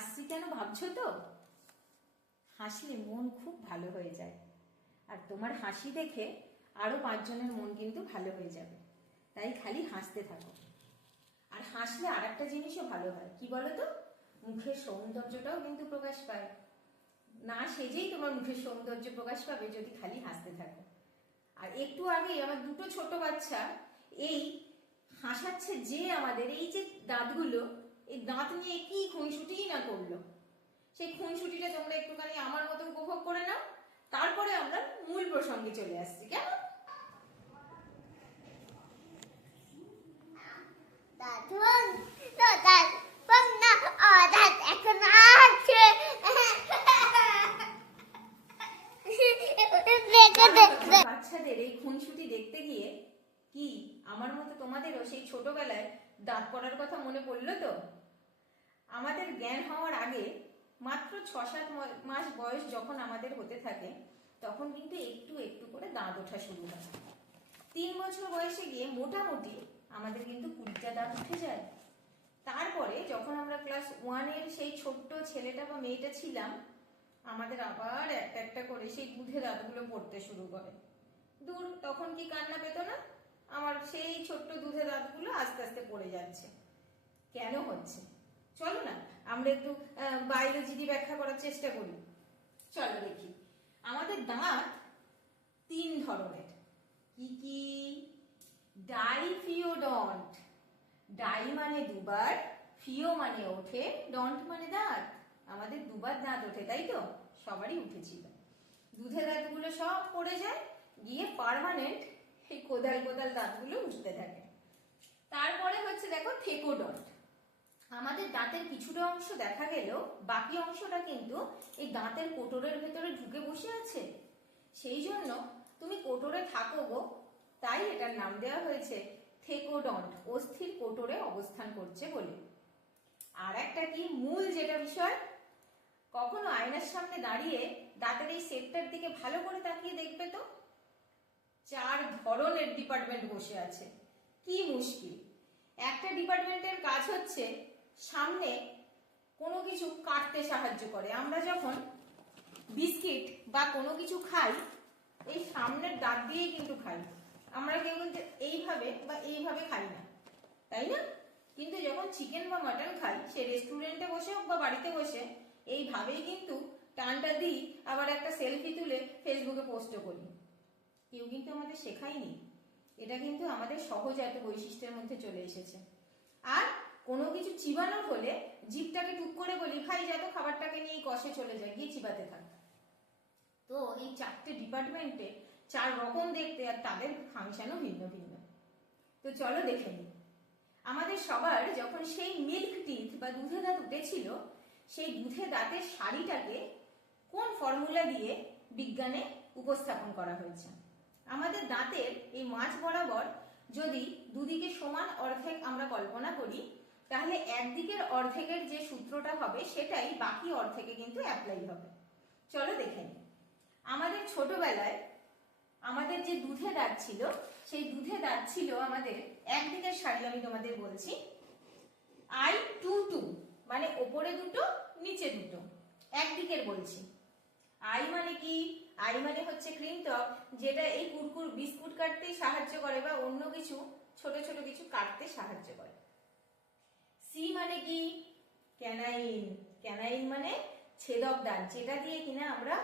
হাসছি কেন ভাবছ তো? হাসলে মন খুব ভালো হয়ে যায়। আর তোমার হাসি দেখে আরও পাঁচজনের মন কিন্তু ভালো হয়ে যাবে। তাই খালি হাসতে থাকো। আর হাসলে আর একটা জিনিসও ভালো হয়। কি বলো তো মুখের সৌন্দর্যটাও কিন্তু প্রকাশ পায়। না সেজেই তোমার মুখের সৌন্দর্য প্রকাশ পাবে যদি খালি হাসতে থাকো। আর একটু আগে আমার দুটো ছোট বাচ্চা, এই হাসাচ্ছে যে আমাদের, এই যে দাঁতগুলো এই দাঁত নিয়ে কি খুনসুটিই না করল? সেই খুনসুটিটা তোমরা একটুখানি আমার মতো উপভোগ করে নাও তারপরে আমরা মূল প্রসঙ্গে চলে আসছি কেমন? বাচ্চাদের এই খুনসুটি দেখতে গিয়ে কি আমার মতো তোমাদেরও সেই ছোটবেলায় দাঁত পড়ার কথা মনে পড়ল তো? আমাদের জ্ঞান হওয়ার আগে মাত্র ছ সাত মাস বয়স যখন আমাদের হতে থাকে, তখন কিন্তু একটু একটু করে দাঁত ওঠা শুরু হয়। তিন বছর বয়সে গিয়ে মোটামুটি আমাদের কিন্তু কুড়িটা দাঁত উঠে যায়। তারপরে যখন আমরা ক্লাস ওয়ানের সেই ছোট্ট ছেলেটা বা মেয়েটা ছিলাম, আমাদের আবার একটা একটা করে সেই দুধে দাঁতগুলো পড়তে শুরু করে। দূর তখন কি কান্না পেত না? আমার সেই ছোট্ট দুধে দাঁতগুলো আস্তে আস্তে পড়ে যাচ্ছে। কেন হচ্ছে? চলো না, আমরা একটু বায়োলজি ব্যাখ্যা করার চেষ্টা করি। চলো দেখি। আমাদের দাঁত তিন ধরনের। কি কি? ডাইফিওডন্ট। ডাই মানে দুবার, ফিও মানে ওঠে, ডন্ট মানে দাঁত। আমাদের দুবার দাঁত ওঠে, তাই তো? সবারই উঠেছিল। দুধের দাঁতগুলো সব পড়ে যায়, গিয়ে পার্মানেন্ট এই কোদাল কোদাল দাঁতগুলো উঠতে থাকে। তারপরে হচ্ছে দেখো থেকোডন্ট আমাদের দাঁতের কিছুটা অংশ দেখা গেলেও বাকি অংশটা কিন্তু এই দাঁতের কোটরের ভেতরে ঢুকে বসে আছে। সেই জন্য তুমি কোটরে থাকো গো। তাই এটার নাম দেওয়া হয়েছে থেকোডন্ট, অস্থির কোটরে অবস্থান করছে বলে। আর একটা কি মূল যেটা বিষয়? কখনো আয়নার সামনে দাঁড়িয়ে দাঁতের এই সেটটার দিকে ভালো করে তাকিয়ে দেখবে তো? চার ধরনের ডিপার্টমেন্ট বসে আছে। কি মুশকিল। একটা ডিপার্টমেন্টের কাজ হচ্ছে সামনে কোনো কিছু কাটতে সাহায্য করে। আমরা যখন বিস্কিট বা কোনো কিছু খাই, এই সামনের দাঁত দিয়েই কিন্তু খাই। আমরা কেউ কিন্তু এইভাবে বা এইভাবে খাই না, তাই না? কিন্তু যখন চিকেন বা মাটন খাই, সে রেস্টুরেন্টে বসে হোক বা বাড়িতে বসে, এইভাবেই কিন্তু টানটা দিই, আবার একটা সেলফি তুলে ফেসবুকে পোস্টও করি। কেউ কিন্তু আমাদের শেখায়নি। এটা কিন্তু আমাদের সহজ এত বৈশিষ্ট্যের মধ্যে চলে এসেছে। আর কোনো কিছু চিবানোর হলে জিভটাকে টুক করে বলি খাই যা তো খাবারটাকে নিয়ে কষে চলে যায়, গিয়ে চিবাতে থাক। তো এই চারটে ডিপার্টমেন্টে চার রকম দেখতে আর তাদের ফাংশনও ভিন্ন ভিন্ন। তো চলো দেখে নিই। আমাদের সবার যখন সেই মিল্ক টিথ বা দুধে দাঁত উঠেছিল, সেই দুধে দাঁতের শাড়িটাকে কোন ফর্মুলা দিয়ে বিজ্ঞানে উপস্থাপন করা হয়েছে? আমাদের দাঁতের এই মাছ বরাবর যদি দুদিকে সমান অর্ধেক আমরা কল্পনা করি তাহলে একদিকের অর্ধেকের যে সূত্রটা হবে, সেটাই বাকি অর্ধেকে কিন্তু অ্যাপ্লাই হবে। চলো দেখে আমাদের ছোটবেলায় আমাদের যে দুধে দাঁত ছিল, সেই দুধে দাঁত ছিল আমাদের, একদিকের শাড়ি আমি তোমাদের বলছি আই টু টু মানে ওপরে দুটো, নিচে দুটো। একদিকের বলছি। আই মানে কি? আই মানে হচ্ছে ক্রিম টপ যেটা এই কুরকুর, বিস্কুট কাটতে সাহায্য করে বা অন্য কিছু, ছোট ছোট কিছু কাটতে সাহায্য করে। সি মানে কি? ক্যানাইন ক্যানাইন মানে ছেদক দাঁত যেটা দিয়ে কিনা আমরা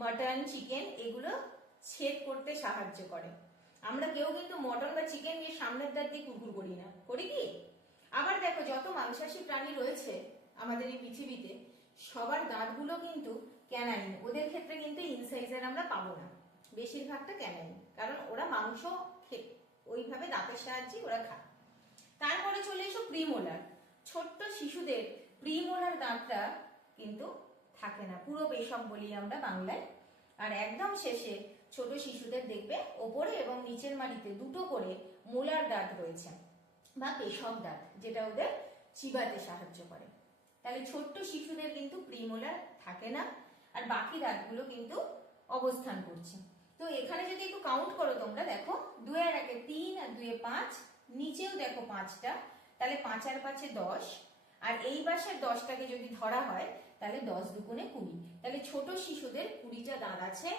মটন চিকেন এগুলো ছেদ করতে সাহায্য করে। আমরা কেউ কিন্তু মটন বা চিকেন নিয়ে সামনের দাঁত দিয়ে কুরকুর করি না। করি কি? আবার দেখো, যত মাংসাশী প্রাণী রয়েছে আমাদের এই পৃথিবীতে, সবার দাঁতগুলো কিন্তু ক্যানাইন ওদের ক্ষেত্রে কিন্তু ইনসাইজার আমরা পাবো না। বেশিরভাগটা ক্যানাইন কারণ ওরা মাংস ওইভাবে দাঁতের সাহায্যে ওরা খায়। তারপরে চলে এসো প্রিমোলার ছোট্ট শিশুদের প্রিমোলার দাঁতটা কিন্তু থাকে না। পুরো পেশক বলি আমরা বাংলায়। আর একদম শেষে ছোট শিশুদের দেখবে ওপরে এবং নিচের মাড়িতে দুটো করে মোলার দাঁত রয়েছে, বা পেশক দাঁত, যেটা ওদের চিবাতে সাহায্য করে। তাহলে ছোট্ট শিশুদের কিন্তু প্রিমোলার থাকে না, আর বাকি দাঁতগুলো কিন্তু অবস্থান করছে। তো এখানে যদি একটু কাউন্ট করো তোমরা, দেখো দুই আর একে তিন আর দুয়ে পাঁচ, নিচেও দেখো পাঁচটা তাহলে পাঁচ আর পাঁচে দশ। আর এই বাসের দশটাকে যদি ধরা হয়, তাহলে দশ দুগুণে কুড়ি। তাহলে ছোট শিশুদের কুড়িটা দাঁত আছে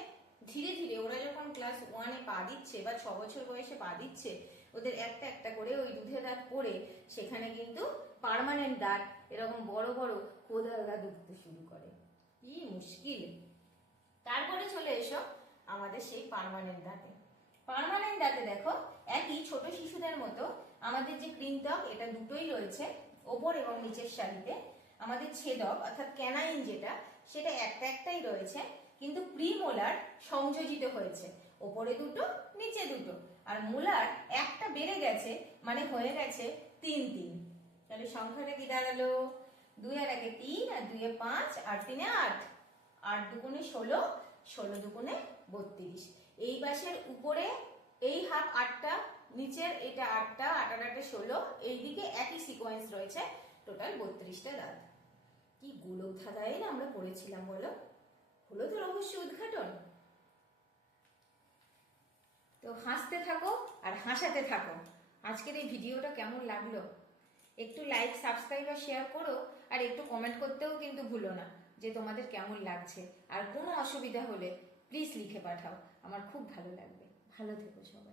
ধীরে ধীরে ওরা যখন ক্লাস ওয়ানে পা দিচ্ছে বা ছ বছর বয়সে পা দিচ্ছে, ওদের একটা একটা করে ওই দুধের দাঁত পড়ে সেখানে কিন্তু পারমানেন্ট দাঁত, এরকম বড় বড় কোদাল দাঁত উঠতে শুরু করে। কি মুশকিল। তারপরে চলে এসো আমাদের সেই পারমানেন্ট দাঁতে। পারমানেন্ট দাঁতে দেখো, একই ছোট শিশুদের মতো আমাদের যে কৃন্তক এটা দুটোই রয়েছে, ওপর এবং নিচের সারিতে। আমাদের ছেদক অর্থাৎ ক্যানাইন যেটা, সেটা একটা একটাই রয়েছে, কিন্তু প্রিমোলার সংযোজিত হয়েছে। ওপরে দুটো, নিচে দুটো। আর মোলার একটা বেড়ে গেছে মানে হয়ে গেছে তিন তিন। তাহলে সংখ্যাটা কি দাঁড়াল? দুই আর একে তিন, আর দুইয়ে পাঁচ, আর তিনে আট। আট দুগুণে ষোলো ষোলো দুগুণে বত্রিশ। এই বাসের উপরে এই হাফ আটটা নিচের এটা আটটা আট আর আটে ষোলো, এইদিকে একই সিকোয়েন্স রয়েছে টোটাল বত্রিশটা দাঁত কি গোলকধাঁধায় না আমরা পড়েছিলাম বলো? হলো তো রহস্য উদ্ঘাটন। তো হাসতে থাকো আর হাসাতে থাকো। আজকের এই ভিডিওটা কেমন লাগল? একটু লাইক সাবস্ক্রাইব আর শেয়ার করো, আর একটু কমেন্ট করতেও কিন্তু ভুলো না যে তোমাদের কেমন লাগছে। আর কোনো অসুবিধা হলে প্লিজ লিখে পাঠাও। আমার খুব ভালো লাগবে। ভালো থেকো সবাই।